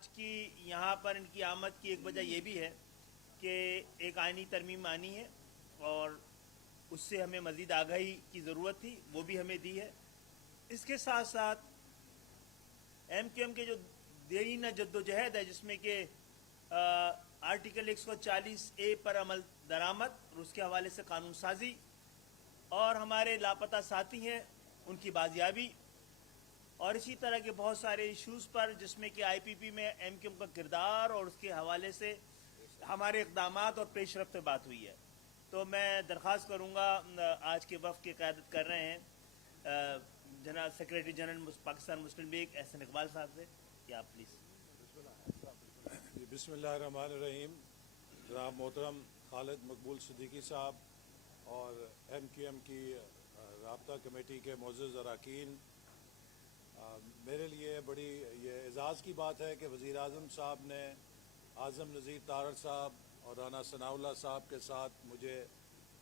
آج کی یہاں پر ان کی آمد کی ایک وجہ یہ بھی ہے کہ ایک آئینی ترمیم آنی ہے اور اس سے ہمیں مزید آگاہی کی ضرورت تھی، وہ بھی ہمیں دی ہے۔ اس کے ساتھ ساتھ ایم کیو ایم کے جو دیرینہ جد و جہد ہے، جس میں کہ آرٹیکل 140A پر عمل درآمد اور اس کے حوالے سے قانون سازی اور ہمارے لاپتہ ساتھی ہیں ان کی بازیابی اور اسی طرح کے بہت سارے ایشوز پر، جس میں کہ آئی پی پی میں ایم کیو ایم کا کردار اور اس کے حوالے سے ہمارے اقدامات اور پیش رفت پہ بات ہوئی ہے۔ تو میں درخواست کروں گا، آج کے وفد کی قیادت کر رہے ہیں جناب سیکریٹری جنرل پاکستان مسلم لیگ احسن اقبال صاحب سے، کہ آپ پلیز۔ بسم اللہ الرحمن الرحیم۔ جناب محترم خالد مقبول صدیقی صاحب اور ایم کیو ایم کی رابطہ کمیٹی کے معزز اراکین، میرے لیے بڑی یہ اعزاز کی بات ہے کہ وزیر اعظم صاحب نے اعظم نذیر طارڑ صاحب اور رانا ثناء اللہ صاحب کے ساتھ مجھے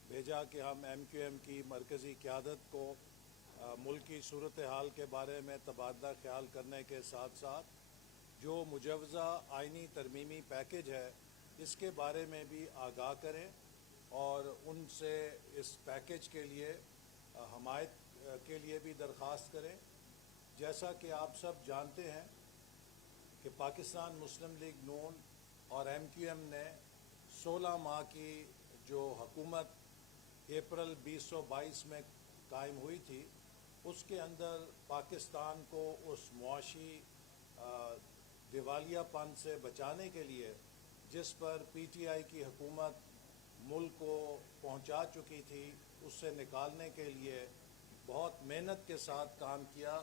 بھیجا کہ ہم ایم کیو ایم کی مرکزی قیادت کو ملک کی صورتحال کے بارے میں تبادلہ خیال کرنے کے ساتھ ساتھ جو مجوزہ آئینی ترمیمی پیکج ہے اس کے بارے میں بھی آگاہ کریں اور ان سے اس پیکج کے لیے حمایت کے لیے بھی درخواست کریں۔ جیسا کہ آپ سب جانتے ہیں کہ پاکستان مسلم لیگ نون اور ایم کیو ایم نے 16 ماہ کی جو حکومت اپریل 2022 میں قائم ہوئی تھی، اس کے اندر پاکستان کو اس معاشی دیوالیہ پن سے بچانے کے لیے جس پر پی ٹی آئی کی حکومت ملک کو پہنچا چکی تھی، اس سے نکالنے کے لیے بہت محنت کے ساتھ کام کیا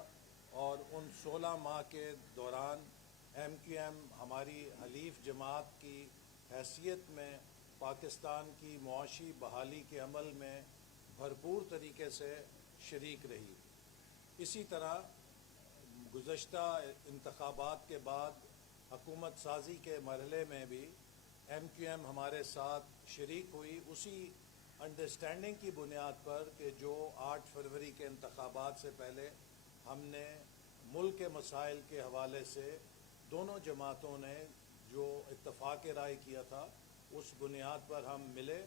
اور ان 16 ماہ کے دوران ایم کیو ایم ہماری حلیف جماعت کی حیثیت میں پاکستان کی معاشی بحالی کے عمل میں بھرپور طریقے سے شریک رہی۔ اسی طرح گزشتہ انتخابات کے بعد حکومت سازی کے مرحلے میں بھی ایم کیو ایم ہمارے ساتھ شریک ہوئی، اسی انڈرسٹینڈنگ کی بنیاد پر کہ جو 8 فروری کے انتخابات سے پہلے ہم نے ملک کے مسائل کے حوالے سے دونوں جماعتوں نے جو اتفاق رائے کیا تھا، اس بنیاد پر ہم ملے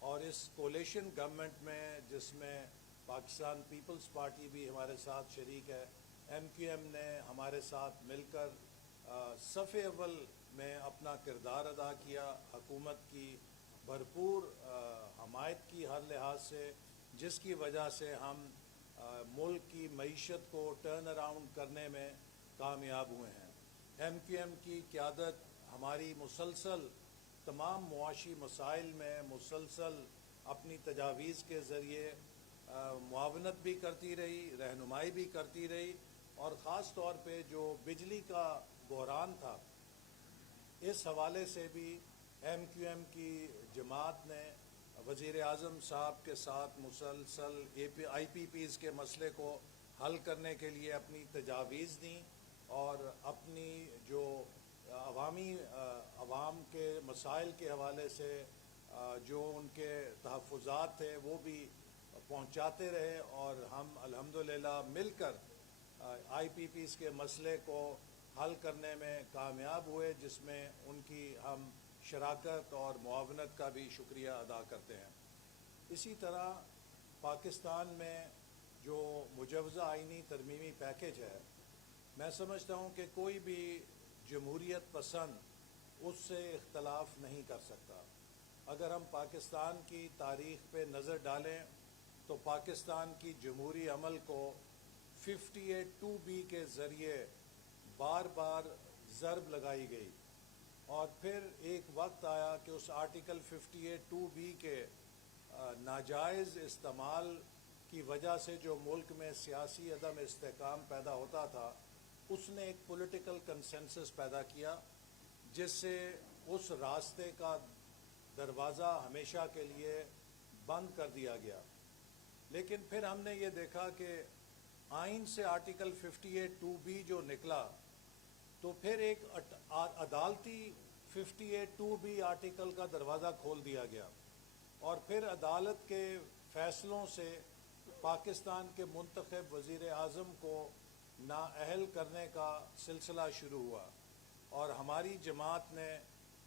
اور اس کولیشن گورنمنٹ میں، جس میں پاکستان پیپلز پارٹی بھی ہمارے ساتھ شریک ہے، ایم کیو ایم نے ہمارے ساتھ مل کر صف اول میں اپنا کردار ادا کیا، حکومت کی بھرپور حمایت کی ہر لحاظ سے، جس کی وجہ سے ہم ملک کی معیشت کو ٹرن اراؤنڈ کرنے میں کامیاب ہوئے ہیں۔ ایم کیو ایم کی قیادت ہماری مسلسل تمام معاشی مسائل میں مسلسل اپنی تجاویز کے ذریعے معاونت بھی کرتی رہی، رہنمائی بھی کرتی رہی، اور خاص طور پہ جو بجلی کا بحران تھا، اس حوالے سے بھی ایم کیو ایم کی جماعت نے وزیر اعظم صاحب کے ساتھ مسلسل آئی پی پیز کے مسئلے کو حل کرنے کے لیے اپنی تجاویز دیں اور اپنی جو عوام کے مسائل کے حوالے سے جو ان کے تحفظات تھے وہ بھی پہنچاتے رہے، اور ہم الحمدللہ مل کر آئی پی پیز کے مسئلے کو حل کرنے میں کامیاب ہوئے، جس میں ان کی ہم شراکت اور معاونت کا بھی شکریہ ادا کرتے ہیں۔ اسی طرح پاکستان میں جو مجوزہ آئینی ترمیمی پیکج ہے، میں سمجھتا ہوں کہ کوئی بھی جمہوریت پسند اس سے اختلاف نہیں کر سکتا۔ اگر ہم پاکستان کی تاریخ پہ نظر ڈالیں تو پاکستان کی جمہوری عمل کو 58(2)B کے ذریعے بار بار ضرب لگائی گئی، اور پھر ایک وقت آیا کہ اس آرٹیکل 58(2)B کے ناجائز استعمال کی وجہ سے جو ملک میں سیاسی عدم استحکام پیدا ہوتا تھا، اس نے ایک پولیٹیکل کنسنسس پیدا کیا، جس سے اس راستے کا دروازہ ہمیشہ کے لیے بند کر دیا گیا۔ لیکن پھر ہم نے یہ دیکھا کہ آئین سے آرٹیکل 58(2)B جو نکلا، تو پھر ایک عدالتی 58(2)B آرٹیکل کا دروازہ کھول دیا گیا، اور پھر عدالت کے فیصلوں سے پاکستان کے منتخب وزیر اعظم کو نااہل کرنے کا سلسلہ شروع ہوا۔ اور ہماری جماعت نے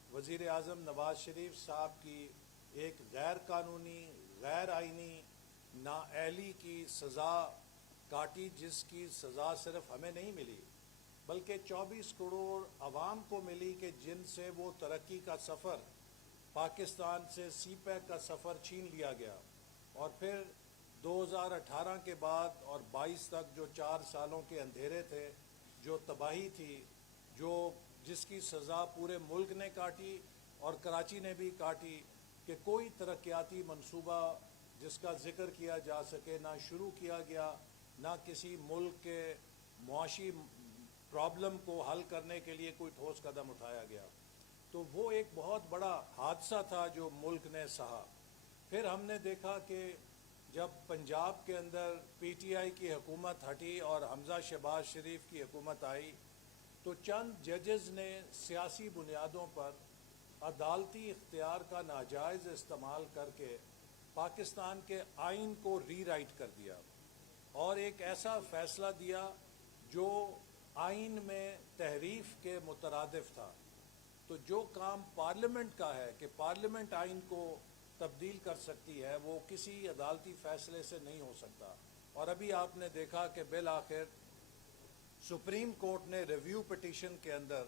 وزیر اعظم نواز شریف صاحب کی ایک غیر قانونی غیر آئینی نااہلی کی سزا کاٹی، جس کی سزا صرف ہمیں نہیں ملی بلکہ 24 کروڑ عوام کو ملی کہ جن سے وہ ترقی کا سفر، پاکستان سے سی پیک کا سفر چھین لیا گیا. اور پھر 2018 کے بعد اور 22 تک جو 4 سالوں کے اندھیرے تھے، جو تباہی تھی، جس کی سزا پورے ملک نے کاٹی اور کراچی نے بھی کاٹی، کہ کوئی ترقیاتی منصوبہ جس کا ذکر کیا جا سکے نہ شروع کیا گیا، نہ کسی ملک کے معاشی پرابلم کو حل کرنے کے لیے کوئی ٹھوس قدم اٹھایا گیا. تو وہ ایک بہت بڑا حادثہ تھا جو ملک نے سہا. پھر ہم نے دیکھا کہ جب پنجاب کے اندر پی ٹی آئی کی حکومت ہٹی اور حمزہ شہباز شریف کی حکومت آئی، تو چند ججز نے سیاسی بنیادوں پر عدالتی اختیار کا ناجائز استعمال کر کے پاکستان کے آئین کو ری رائٹ کر دیا اور ایک ایسا فیصلہ دیا جو آئین میں تحریف کے مترادف تھا. تو جو کام پارلیمنٹ کا ہے کہ پارلیمنٹ آئین کو تبدیل کر سکتی ہے، وہ کسی عدالتی فیصلے سے نہیں ہو سکتا. اور ابھی آپ نے دیکھا کہ بالآخر سپریم کورٹ نے ریویو پٹیشن کے اندر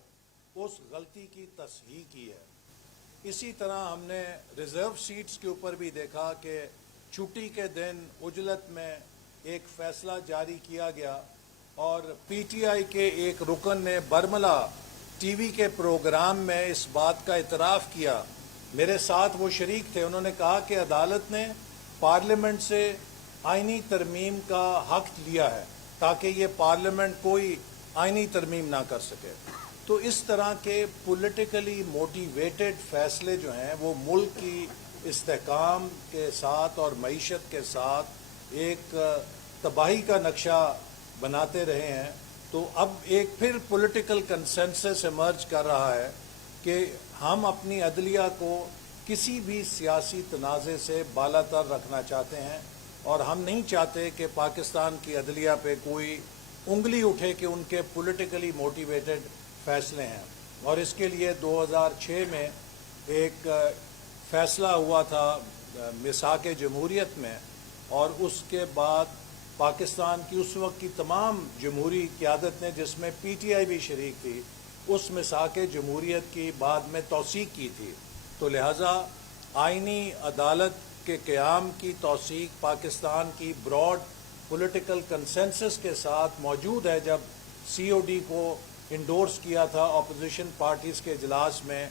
اس غلطی کی تصحیح کی ہے. اسی طرح ہم نے ریزرو سیٹس کے اوپر بھی دیکھا کہ چھٹی کے دن عجلت میں ایک فیصلہ جاری کیا گیا اور پی ٹی آئی کے ایک رکن نے برملا ٹی وی کے پروگرام میں اس بات کا اعتراف کیا، میرے ساتھ وہ شریک تھے، انہوں نے کہا کہ عدالت نے پارلیمنٹ سے آئینی ترمیم کا حق لیا ہے تاکہ یہ پارلیمنٹ کوئی آئینی ترمیم نہ کر سکے. تو اس طرح کے پولیٹیکلی موٹیویٹڈ فیصلے جو ہیں وہ ملک کی استحکام کے ساتھ اور معیشت کے ساتھ ایک تباہی کا نقشہ بناتے رہے ہیں. تو اب ایک پھر پولیٹیکل کنسنسس ایمرج کر رہا ہے کہ ہم اپنی عدلیہ کو کسی بھی سیاسی تنازع سے بالا تر رکھنا چاہتے ہیں اور ہم نہیں چاہتے کہ پاکستان کی عدلیہ پہ کوئی انگلی اٹھے کہ ان کے پولیٹیکلی موٹیویٹڈ فیصلے ہیں. اور اس کے لیے 2006 میں ایک فیصلہ ہوا تھا میثاق جمہوریت میں، اور اس کے بعد پاکستان کی اس وقت کی تمام جمہوری قیادت نے، جس میں پی ٹی آئی بھی شریک تھی، اس میثاق جمہوریت کی بعد میں توثیق کی تھی. تو لہٰذا آئینی عدالت کے قیام کی توثیق پاکستان کی براڈ پولیٹیکل کنسنسس کے ساتھ موجود ہے. جب سی او ڈی کو انڈورس کیا تھا اپوزیشن پارٹیز کے اجلاس میں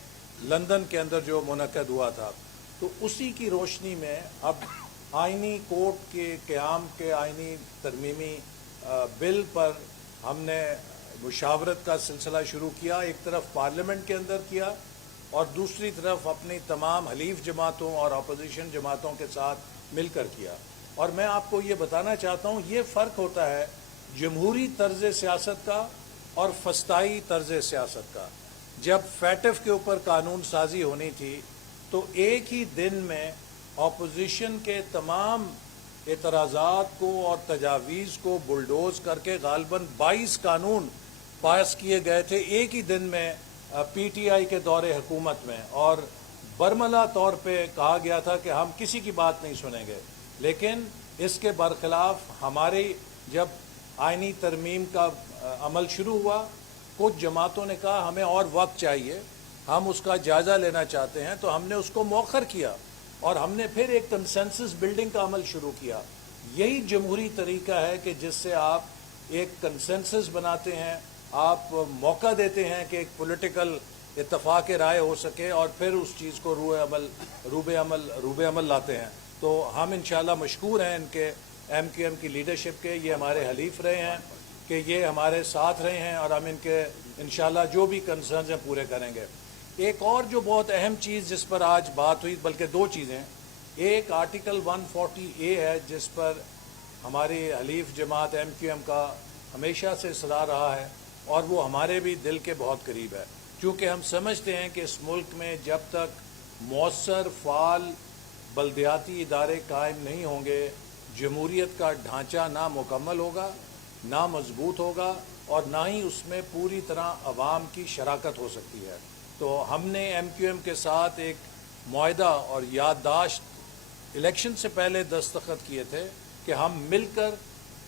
لندن کے اندر جو منعقد ہوا تھا، تو اسی کی روشنی میں اب آئینی کورٹ کے قیام کے آئینی ترمیمی بل پر ہم نے مشاورت کا سلسلہ شروع کیا. ایک طرف پارلیمنٹ کے اندر کیا اور دوسری طرف اپنی تمام حلیف جماعتوں اور اپوزیشن جماعتوں کے ساتھ مل کر کیا. اور میں آپ کو یہ بتانا چاہتا ہوں، یہ فرق ہوتا ہے جمہوری طرز سیاست کا اور فسطائی طرز سیاست کا. جب فیٹف کے اوپر قانون سازی ہونی تھی تو ایک ہی دن میں اپوزیشن کے تمام اعتراضات کو اور تجاویز کو بلڈوز کر کے غالباً 22 قانون پاس کیے گئے تھے ایک ہی دن میں پی ٹی آئی کے دور حکومت میں. اور برملا طور پہ کہا گیا تھا کہ ہم کسی کی بات نہیں سنیں گے. لیکن اس کے برخلاف ہماری جب آئینی ترمیم کا عمل شروع ہوا، کچھ جماعتوں نے کہا ہمیں اور وقت چاہیے، ہم اس کا جائزہ لینا چاہتے ہیں، تو ہم نے اس کو مؤخر کیا اور ہم نے پھر ایک کنسنسس بلڈنگ کا عمل شروع کیا. یہی جمہوری طریقہ ہے کہ جس سے آپ ایک کنسنسس بناتے ہیں، آپ موقع دیتے ہیں کہ ایک پولیٹیکل اتفاق رائے ہو سکے اور پھر اس چیز کو روب عمل لاتے ہیں. تو ہم انشاءاللہ مشکور ہیں ان کے ایم کیو ایم کی لیڈرشپ کے. یہ ہمارے حلیف رہے ہیں کہ یہ ہمارے ساتھ رہے ہیں اور ہم ان کے انشاءاللہ جو بھی کنسرنز ہیں پورے کریں گے. ایک اور جو بہت اہم چیز جس پر آج بات ہوئی، بلکہ دو چیزیں، ایک آرٹیکل 140A ہے جس پر ہماری حلیف جماعت ایم کیو ایم کا ہمیشہ سے اصرار رہا ہے اور وہ ہمارے بھی دل کے بہت قریب ہے، کیونکہ ہم سمجھتے ہیں کہ اس ملک میں جب تک مؤثر فعال بلدیاتی ادارے قائم نہیں ہوں گے، جمہوریت کا ڈھانچہ نہ مکمل ہوگا، نہ مضبوط ہوگا اور نہ ہی اس میں پوری طرح عوام کی شراکت ہو سکتی ہے. تو ہم نے ایم کیو ایم کے ساتھ ایک معاہدہ اور یادداشت الیکشن سے پہلے دستخط کیے تھے کہ ہم مل کر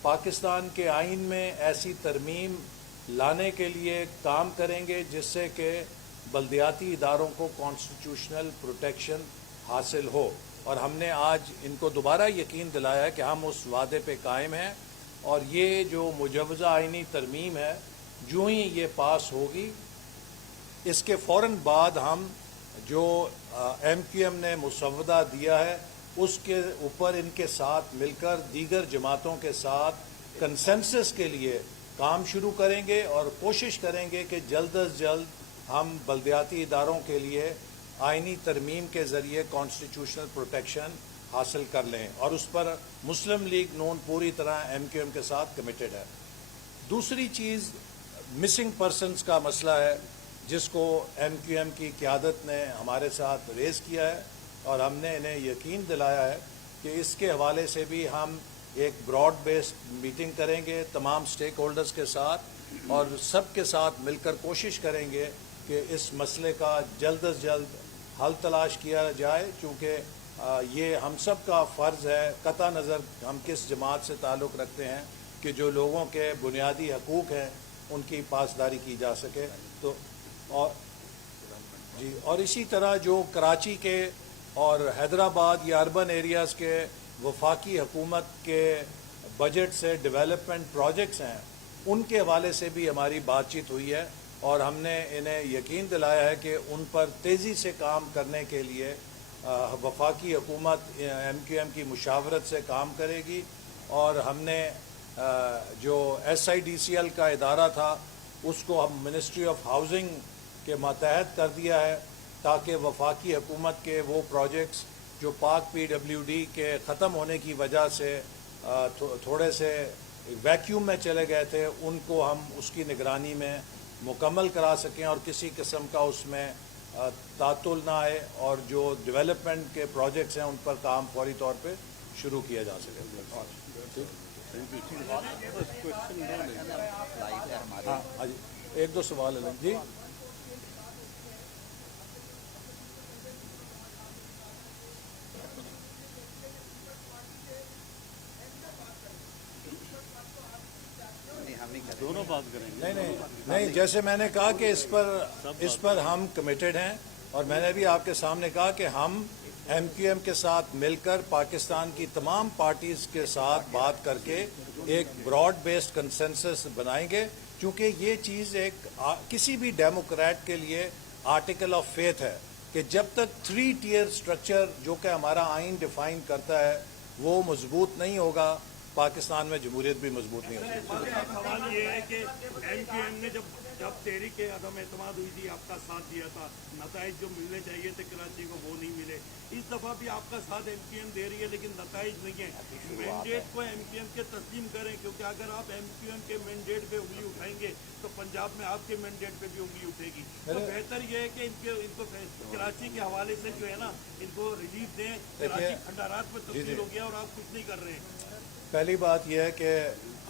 پاکستان کے آئین میں ایسی ترمیم لانے کے لیے کام کریں گے جس سے کہ بلدیاتی اداروں کو کانسٹیٹیوشنل پروٹیکشن حاصل ہو. اور ہم نے آج ان کو دوبارہ یقین دلایا ہے کہ ہم اس وعدے پہ قائم ہیں. اور یہ جو مجوزہ آئینی ترمیم ہے جو ہی یہ پاس ہوگی اس کے فوراً بعد ہم جو ایم کیو ایم نے مسودہ دیا ہے اس کے اوپر ان کے ساتھ مل کر دیگر جماعتوں کے ساتھ کنسنسس کے لیے کام شروع کریں گے اور کوشش کریں گے کہ جلد از جلد ہم بلدیاتی اداروں کے لیے آئینی ترمیم کے ذریعے کانسٹیٹیوشنل پروٹیکشن حاصل کر لیں. اور اس پر مسلم لیگ نون پوری طرح ایم کیو ایم کے ساتھ کمیٹڈ ہے. دوسری چیز مسنگ پرسنز کا مسئلہ ہے جس کو ایم کیو ایم کی قیادت نے ہمارے ساتھ ریز کیا ہے اور ہم نے انہیں یقین دلایا ہے کہ اس کے حوالے سے بھی ہم ایک براڈ بیسڈ میٹنگ کریں گے تمام سٹیک ہولڈرز کے ساتھ اور سب کے ساتھ مل کر کوشش کریں گے کہ اس مسئلے کا جلد از جلد حل تلاش کیا جائے. چونکہ یہ ہم سب کا فرض ہے قطع نظر ہم کس جماعت سے تعلق رکھتے ہیں کہ جو لوگوں کے بنیادی حقوق ہیں ان کی پاسداری کی جا سکے. تو اور اسی طرح جو کراچی کے اور حیدرآباد یا اربن ایریاز کے وفاقی حکومت کے بجٹ سے ڈیولپمنٹ پروجیکٹس ہیں ان کے حوالے سے بھی ہماری بات چیت ہوئی ہے اور ہم نے انہیں یقین دلایا ہے کہ ان پر تیزی سے کام کرنے کے لیے وفاقی حکومت ایم کیو ایم کی مشاورت سے کام کرے گی. اور ہم نے جو S I D C L کا ادارہ تھا اس کو ہم منسٹری آف ہاؤسنگ کے ماتحت کر دیا ہے تاکہ وفاقی حکومت کے وہ پروجیکٹس جو پاک پی ڈبلیو ڈی کے ختم ہونے کی وجہ سے تھوڑے سے ویکیوم میں چلے گئے تھے ان کو ہم اس کی نگرانی میں مکمل کرا سکیں اور کسی قسم کا اس میں تعطل نہ آئے اور جو ڈیولپمنٹ کے پروجیکٹس ہیں ان پر کام فوری طور پہ شروع کیا جا سکے. ہاں جی ایک دو سوال ہے جی. دونوں بات کریں گے. نہیں جیسے میں نے کہا کہ اس پر ہم کمیٹڈ ہیں اور میں نے بھی آپ کے سامنے کہا کہ ہم ایم کیو ایم کے ساتھ مل کر پاکستان کی تمام پارٹیز کے ساتھ بات کر کے ایک براڈ بیسڈ کنسنسس بنائیں گے. چونکہ یہ چیز ایک کسی بھی ڈیموکریٹ کے لیے آرٹیکل آف فیتھ ہے کہ جب تک 3 ٹیئر سٹرکچر جو کہ ہمارا آئین ڈیفائن کرتا ہے وہ مضبوط نہیں ہوگا پاکستان میں جمہوریت بھی مضبوط نہیں ہوگی. سوال یہ ہے کہ ایم کیو ایم نے جب تحریک عدم اعتماد ہوئی تھی آپ کا ساتھ دیا تھا, نتائج جو ملنے چاہیے تھے کراچی کو وہ نہیں ملے. اس دفعہ بھی آپ کا ساتھ ایم کیو ایم دے رہی ہے لیکن نتائج نہیں ہیں. مینڈیٹ کو ایم کیو ایم کے تسلیم کریں کیونکہ اگر آپ ایم کیو ایم کے مینڈیٹ پہ انگلی اٹھائیں گے تو پنجاب میں آپ کے مینڈیٹ پہ بھی انگلی اٹھے گی. تو بہتر یہ ہے کہ ان کو کراچی کے حوالے سے جو ہے نا ان کو ریلیف دیں. کراچی کھنڈارات میں تبدیل ہو گیا اور آپ کچھ نہیں کر رہے ہیں. پہلی بات یہ ہے کہ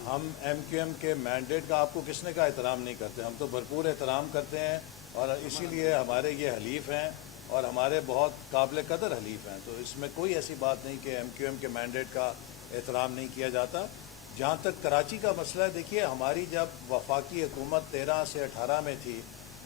ہم ایم کیو ایم کے مینڈیٹ کا آپ کو کس نے کا احترام نہیں کرتے. ہم تو بھرپور احترام کرتے ہیں اور اسی لیے ہمارے یہ حلیف ہیں اور ہمارے بہت قابل قدر حلیف ہیں. تو اس میں کوئی ایسی بات نہیں کہ ایم کیو ایم کے مینڈیٹ کا احترام نہیں کیا جاتا. جہاں تک کراچی کا مسئلہ ہے, دیکھیے ہماری جب وفاقی حکومت 13 سے 18 میں تھی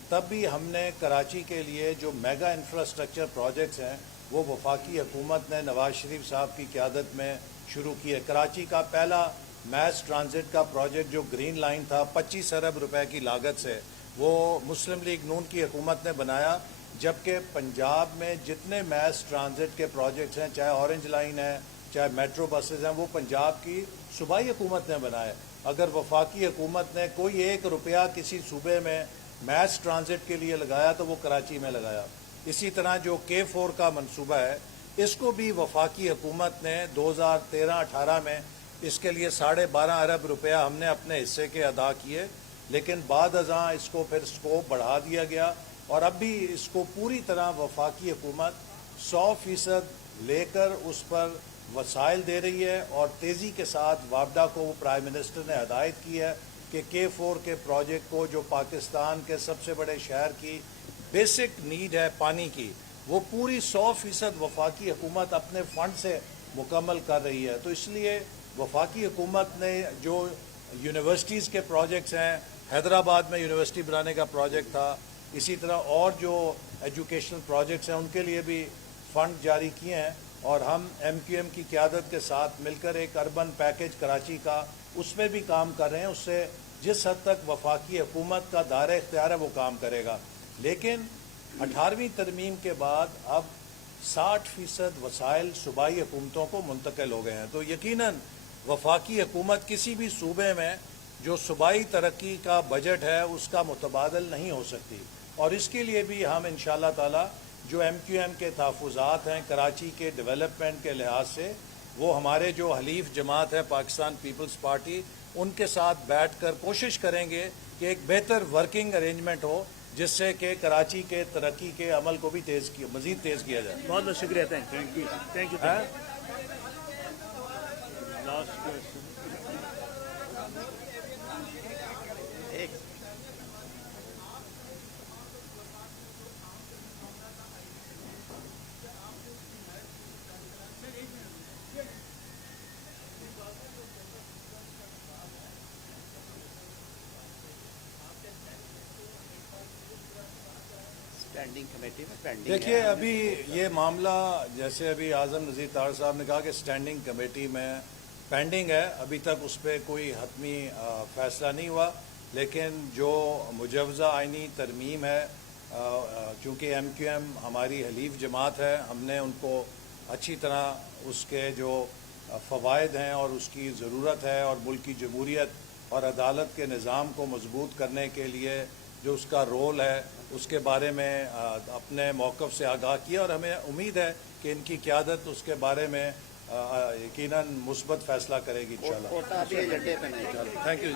تب بھی ہم نے کراچی کے لیے جو میگا انفراسٹرکچر پروجیکٹس ہیں وہ وفاقی حکومت نے نواز شریف صاحب کی قیادت میں شروع کی ہے. کراچی کا پہلا میس ٹرانزٹ کا پروجیکٹ جو گرین لائن تھا 25 ارب روپے کی لاگت سے وہ مسلم لیگ نون کی حکومت نے بنایا. جبکہ پنجاب میں جتنے میس ٹرانزٹ کے پروجیکٹس ہیں چاہے اورنج لائن ہے چاہے میٹرو بسز ہیں وہ پنجاب کی صوبائی حکومت نے بنائے. اگر وفاقی حکومت نے کوئی 1 روپیہ کسی صوبے میں میس ٹرانزٹ کے لیے لگایا تو وہ کراچی میں لگایا. اسی طرح جو K4 کا منصوبہ ہے اس کو بھی وفاقی حکومت نے 2013-18 میں اس کے لیے 12.5 ارب روپیہ ہم نے اپنے حصے کے ادا کیے. لیکن بعد ازاں اس کو پھر سکوپ بڑھا دیا گیا اور اب بھی اس کو پوری طرح وفاقی حکومت 100% لے کر اس پر وسائل دے رہی ہے اور تیزی کے ساتھ وابڈا کو وہ پرائم منسٹر نے ہدایت کی ہے کہ K4 کے پروجیکٹ کو جو پاکستان کے سب سے بڑے شہر کی بیسک نیڈ ہے پانی کی، وہ پوری 100% وفاقی حکومت اپنے فنڈ سے مکمل کر رہی ہے. تو اس لیے وفاقی حکومت نے جو یونیورسٹیز کے پروجیکٹس ہیں، حیدرآباد میں یونیورسٹی بنانے کا پروجیکٹ تھا، اسی طرح اور جو ایجوکیشنل پروجیکٹس ہیں ان کے لیے بھی فنڈ جاری کیے ہیں. اور ہم MQM کی قیادت کے ساتھ مل کر ایک اربن پیکیج کراچی کا اس میں بھی کام کر رہے ہیں. اس سے جس حد تک وفاقی حکومت کا دائرہ اختیار ہے وہ کام کرے گا. لیکن 18ویں ترمیم کے بعد اب 60% وسائل صوبائی حکومتوں کو منتقل ہو گئے ہیں. تو یقیناً وفاقی حکومت کسی بھی صوبے میں جو صوبائی ترقی کا بجٹ ہے اس کا متبادل نہیں ہو سکتی. اور اس کے لیے بھی ہم انشاءاللہ تعالی جو MQM کے تحفظات ہیں کراچی کے ڈیولپمنٹ کے لحاظ سے، وہ ہمارے جو حلیف جماعت ہے پاکستان پیپلز پارٹی، ان کے ساتھ بیٹھ کر کوشش کریں گے کہ ایک بہتر ورکنگ ارینجمنٹ ہو جس سے کہ کراچی کے ترقی کے عمل کو بھی مزید تیز کیا جائے. بہت بہت شکریہ. Thank you. Last question. دیکھیے ابھی یہ معاملہ جیسے ابھی اعظم نذیر طاہر صاحب نے کہا کہ اسٹینڈنگ کمیٹی میں پینڈنگ ہے، ابھی تک اس پہ کوئی حتمی فیصلہ نہیں ہوا. لیکن جو مجوزہ آئینی ترمیم ہے، چونکہ MQM ہماری حلیف جماعت ہے، ہم نے ان کو اچھی طرح اس کے جو فوائد ہیں اور اس کی ضرورت ہے اور ملک کی جمہوریت اور عدالت کے نظام کو مضبوط کرنے کے لیے جو اس کا رول ہے اس کے بارے میں اپنے موقف سے آگاہ کیا. اور ہمیں امید ہے کہ ان کی قیادت اس کے بارے میں یقیناً مثبت فیصلہ کرے گی انشاءاللہ. کوٹا بھی ایجنڈے پہ نہیں. Thank you.